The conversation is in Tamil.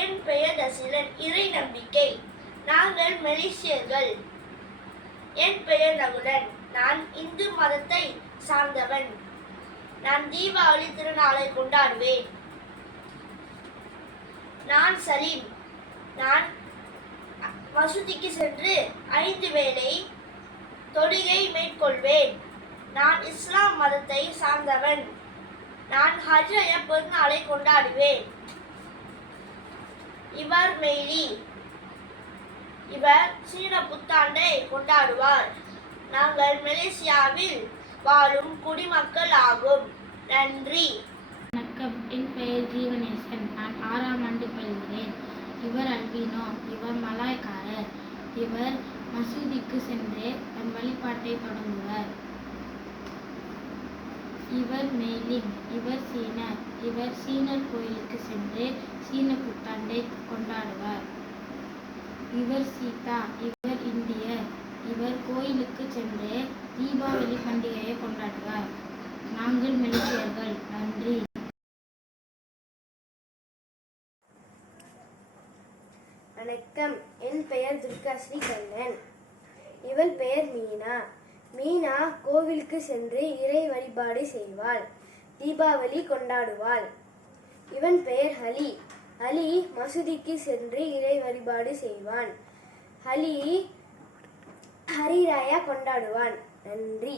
என் பெயர் ரசிலன். இறை நம்பிக்கை. நாங்கள் மலேசியர்கள். என் பெயர் நகுலன். நான் இந்து மதத்தை சார்ந்தவன். நான் தீபாவளி திருநாளை கொண்டாடுவேன். நான் சலீம். நான் மசூதிக்கு சென்று 5 வேளை தொழுகை மேற்கொள்வேன். நான் இஸ்லாம் மதத்தை சார்ந்தவன். நான் ஹஜ்ஜய பெருநாளை கொண்டாடுவேன். இவர் மெய்லி. இவர் சீன புத்தாண்டை கொண்டாடுவார். நாங்கள் மலேசியாவில் வாழும் குடிமக்கள் ஆகும். நன்றி. வணக்கம். என் பெயர் ஜீவனேசன். நான் 6ஆம் ஆண்டு பயில்கிறேன். இவர் அல்பினோ. இவர் மலாய்க்காரர். இவர் மசூதிக்கு சென்று தன் வழிபாட்டை தொடங்குவார். இவர் மெய்லிங். இவர் சீனர். இவர் சீனர் கோயிலுக்கு சென்று சீன புத்தாண்டை கொண்டாடுவார். இவர் சீதா. இவர் இந்தியர். இவர் கோயிலுக்கு சென்று தீபாவளி பண்டிகையை கொண்டாடுவார். நாங்கள் மலேசியர்கள். நன்றி. வணக்கம். என் பெயர் துர்காஸ்ரீ கண்ணன். இவள் பெயர் மீனா. மீனா கோவிலுக்கு சென்று இறை வழிபாடு செய்வாள். தீபாவளி கொண்டாடுவாள். இவன் பெயர் ஹலி. ஹலி மசூதிக்கு சென்று இறை வழிபாடு செய்வான். ஹலி ஹரிராயா கொண்டாடுவான். நன்றி.